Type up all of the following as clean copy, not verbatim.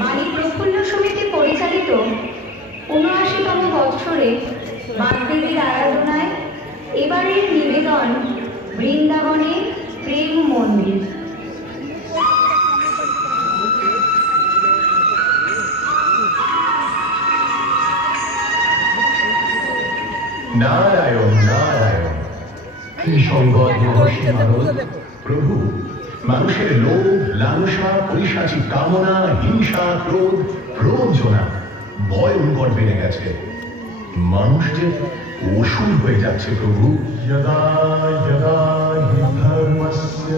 বাণী প্রফুল্ল সমিতি পরিচালিত ৭৯তম বৎসরে বাগদেবীর আরাধনায় এবারের নিবেদন বৃন্দাবনে প্রেম মন্দির। নারায়ণ নারায়ণ। কি সংবাদ মহর্ষি নারদ? প্রভু, মানুষের লোভ, লালসা, পৈশাচী কামনা, হিংসা, ক্রোধ, প্ররোচনা, ভয় উন্কট বেড়ে গেছে। মানুষ যে অসুর হয়ে যাচ্ছে প্রভু। यदा यदा हि धर्मस्य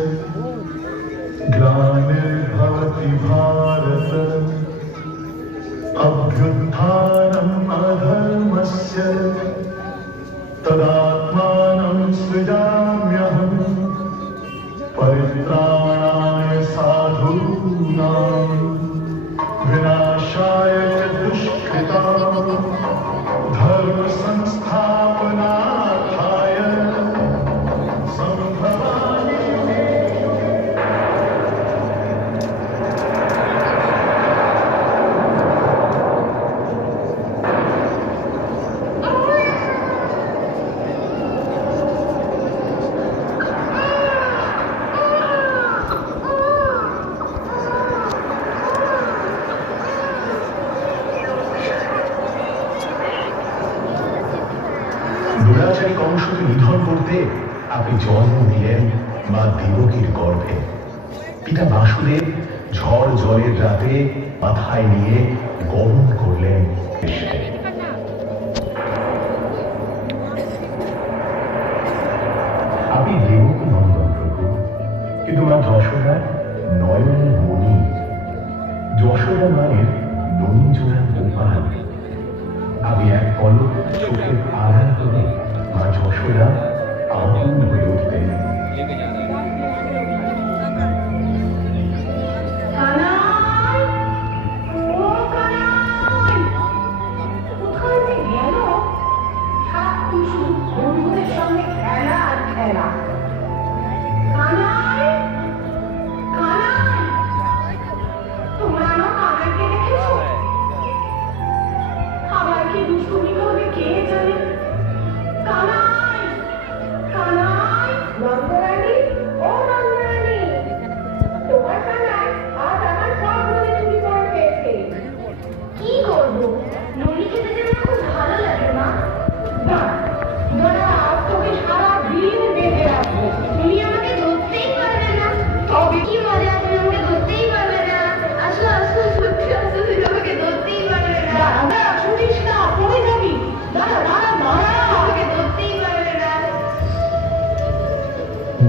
ग्लानिर्भवति भारत अभ्युत्थानम् अधर्मस्य तदात्मानं सृजाम्यहम् परित्राणाय साधूनां विनाशाय च दुष्कृताम् धर्म संस्थापनार्थाय संभवामि। দুরাচারী কংসকে নিধন করতে আপনি জন্ম দিলেন মা দেবকীর গর্ভে। পিতা বাসুদেব ঝড় জলের রাতে মাথায় নিয়ে গমন করলেন কৃষ্ণে। আপনি দেবকী নন্দন প্রভু, কিন্তু মা যশোদার নয়নের মণি। যশোদা মায়ের ননী জোড়া গোপাল। আমি এক পলক চোখের আড়াল করে মা যশোদা আগুন হয়ে উঠতেন।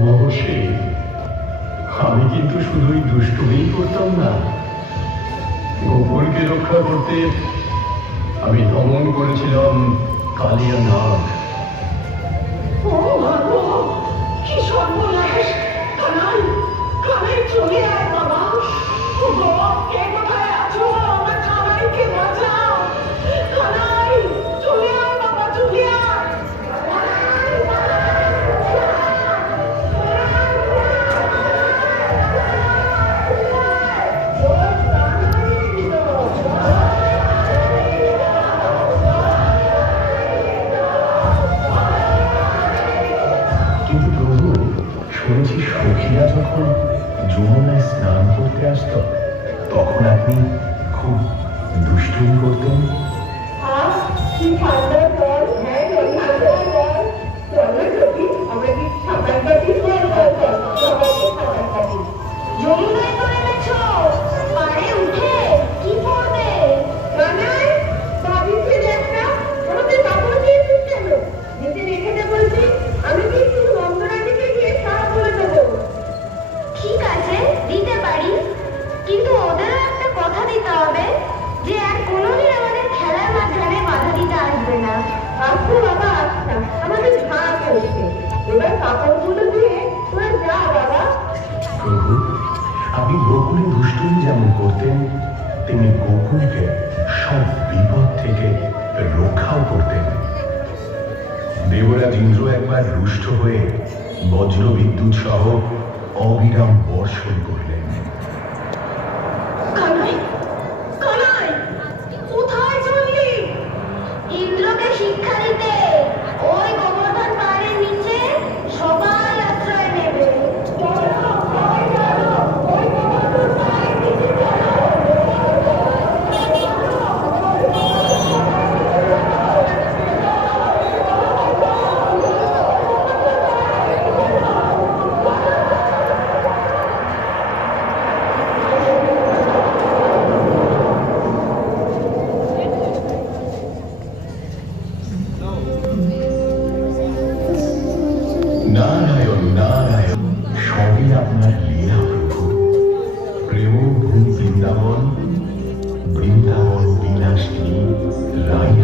মহর্ষি, আমি কিন্তু শুধুই দুষ্টুমিই করতাম না। গোকুলকে রক্ষা করতে আমি দমন করেছিলাম কালিয়া নাগ। কি সর্বনাশ! কানাই, কানাই চলে আয় বাবা। কে কোথায় আছো? আমার কানাইকে বাঁচাও। কানাই চলে আয় বাবা, চলে আয়। কিন্তু প্রভু, শুনেছি সখীরা যখন যমুনায় স্নান করতে আসত তখন আপনি খুব দুষ্টুমি করতেন। কি ঠান্ডা জল! হ্যাঁ, ঠান্ডা জল। চলো যদি আমরা কি সাঁতার কাটি? সবাইকে সাঁতার কাটি। যমুনায় তো এনেছো, পাড়ে উঠে কি করবে? কানাই, ভাবিছে একটা ওদের কাপড় দিয়ে কেন নিচে রেখে দে বলছি। আমি কিন্তু নন্দরানীকে গিয়ে সারা বলে দেবো। ঠিক আছে, দিতে পারি, কিন্তু ওদেরও একটা কথা দিতে হবে যে আর কোনোদিন আমাদের খেলার মাঝখানে বাধা দিতে আসবে না। আচ্ছা বাবা, আচ্ছা, আমাদের ভাগ হয়েছে। এবার কাপড়গুলো দিয়ে তোরা যা বাবা। প্রভু, আপনি গোকুলে দুষ্টুমি যেমন করতেন তেমনি গোকুলকে সব বিপদ থেকে রক্ষাও করতেন। দেবরাজ ইন্দ্র একবার রুষ্ট হয়ে বজ্র বিদ্যুৎ সহ অবিরাম বর্ষণ করলেন। কানাই, বৃন্দাবন বৃন্দাবন বিলাসিনী রাই